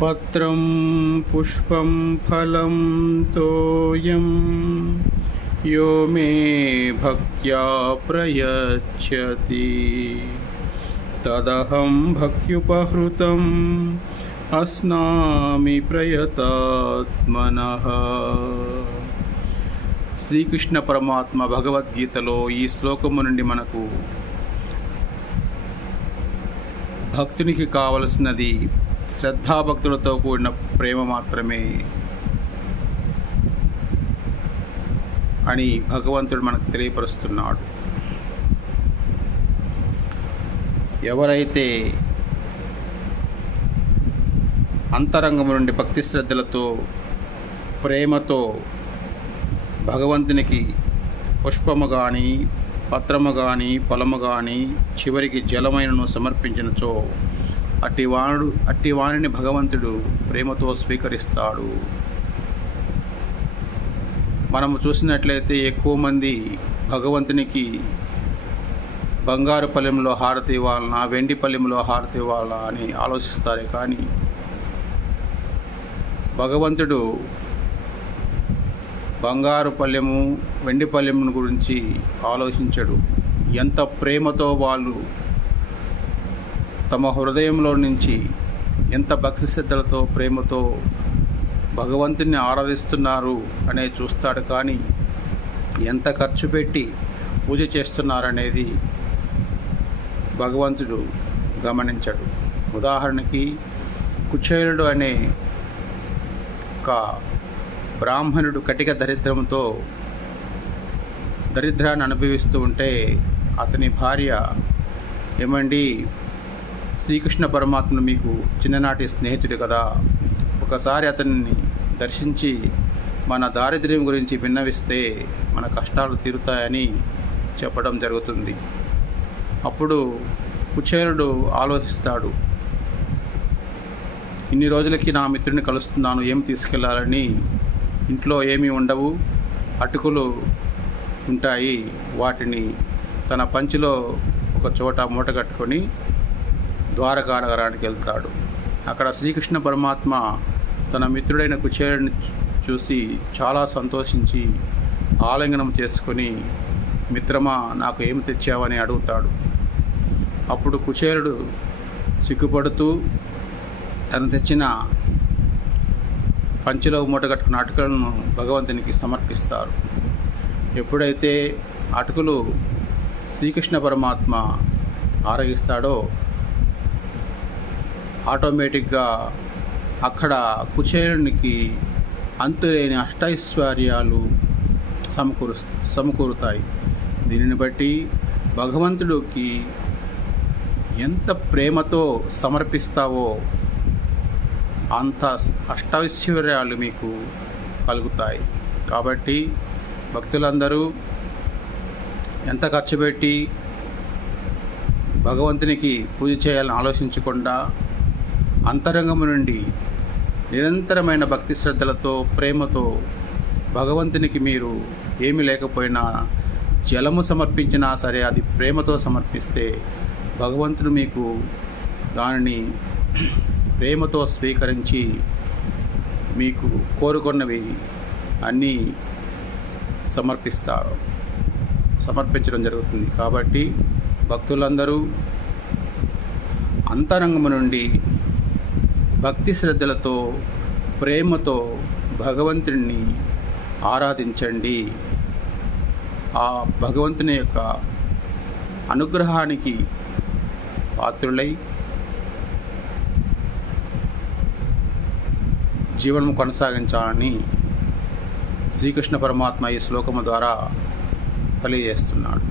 పత్రం పుష్పం ఫలం తోయం యో మే భక్త్యా ప్రయచ్చతి తదహం భక్త్యుపహృతం అస్నామి ప్రయతాత్మనః. శ్రీకృష్ణ పరమాత్మ భగవద్గీతలో ఈ శ్లోకము నుండి మనకు భక్తునికి కావలసినది శ్రద్ధాభక్తులతో కూడిన ప్రేమ మాత్రమే అని భగవంతుడు మనకు తెలియపరుస్తున్నాడు. ఎవరైతే అంతరంగము నుండి భక్తి శ్రద్ధలతో ప్రేమతో భగవంతునికి పుష్పము కానీ పత్రము కానీ ఫలము కానీ చివరికి జలమైనను సమర్పించినచో అట్టి వాణిని భగవంతుడు ప్రేమతో స్వీకరిస్తాడు. మనము చూసినట్లయితే ఎక్కువ మంది భగవంతునికి బంగారు పళ్ళెంలో హారతి ఇవ్వాలన్నా వెండి పళ్ళెంలో హారతి ఇవ్వాలా అని ఆలోచిస్తారే కానీ భగవంతుడు బంగారు పళ్ళెము వెండి పళ్ళెము గురించి ఆలోచించడు. ఎంత ప్రేమతో వాళ్ళు తమ హృదయంలో నుంచి ఎంత భక్తి శ్రద్ధలతో ప్రేమతో భగవంతుని ఆరాధిస్తున్నారు అనే చూస్తాడు కానీ ఎంత ఖర్చు పెట్టి పూజ చేస్తున్నారనేది భగవంతుడు గమనించడు. ఉదాహరణకి కుచేలుడు అనే ఒక బ్రాహ్మణుడు కటిక దరిద్రాన్ని అనుభవిస్తూ ఉంటే అతని భార్య, ఏమండి, శ్రీకృష్ణ పరమాత్మ మీకు చిన్ననాటి స్నేహితుడు కదా, ఒకసారి అతన్ని దర్శించి మన దారిద్ర్యం గురించి విన్నవిస్తే మన కష్టాలు తీరుతాయని చెప్పడం జరుగుతుంది. అప్పుడు కుచేలుడు ఆలోచిస్తాడు, ఇన్ని రోజులకి నా మిత్రుడిని కలుస్తున్నాను, ఏం తీసుకెళ్లాలని, ఇంట్లో ఏమీ ఉండవు, అటుకులు ఉంటాయి, వాటిని తన పంచిలో ఒక చోట మూట కట్టుకొని ద్వారకా నగరానికి వెళ్తాడు. అక్కడ శ్రీకృష్ణ పరమాత్మ తన మిత్రుడైన కుచేలుడిని చూసి చాలా సంతోషించి ఆలింగనం చేసుకొని, మిత్రమా, నాకు ఏమి తెచ్చావని అడుగుతాడు. అప్పుడు కుచేలుడు సిగ్గుపడుతూ తను తెచ్చిన పంచిలో మూటగట్టుకున్న అటుకులను భగవంతునికి సమర్పిస్తారు. ఎప్పుడైతే అటుకులు శ్రీకృష్ణ పరమాత్మ ఆరగిస్తాడో ఆటోమేటిక్గా అక్కడ కుచేలునికి అంతులేని అష్టైశ్వర్యాలు సమకూరుతాయి. దీనిని బట్టి భగవంతుడికి ఎంత ప్రేమతో సమర్పిస్తావో అంత అష్టైశ్వర్యాలు మీకు కలుగుతాయి. కాబట్టి భక్తులందరూ ఎంత ఖర్చు పెట్టి భగవంతునికి పూజ చేయాలని ఆలోచించకుండా అంతరంగము నుండి నిరంతరమైన భక్తి శ్రద్ధలతో ప్రేమతో భగవంతునికి మీరు ఏమి లేకపోయినా జలము సమర్పించినా సరే అది ప్రేమతో సమర్పిస్తే భగవంతుడు మీకు దానిని ప్రేమతో స్వీకరించి మీకు కోరుకున్నవి అన్నీ సమర్పించడం జరుగుతుంది. కాబట్టి భక్తులందరూ అంతరంగము నుండి భక్తి శ్రద్ధలతో ప్రేమతో భగవంతుడిని ఆరాధించండి. ఆ భగవంతుని యొక్క అనుగ్రహానికి పాత్రులై జీవనం కొనసాగించాలని శ్రీకృష్ణ పరమాత్మ ఈ శ్లోకము ద్వారా తెలియజేస్తున్నాడు.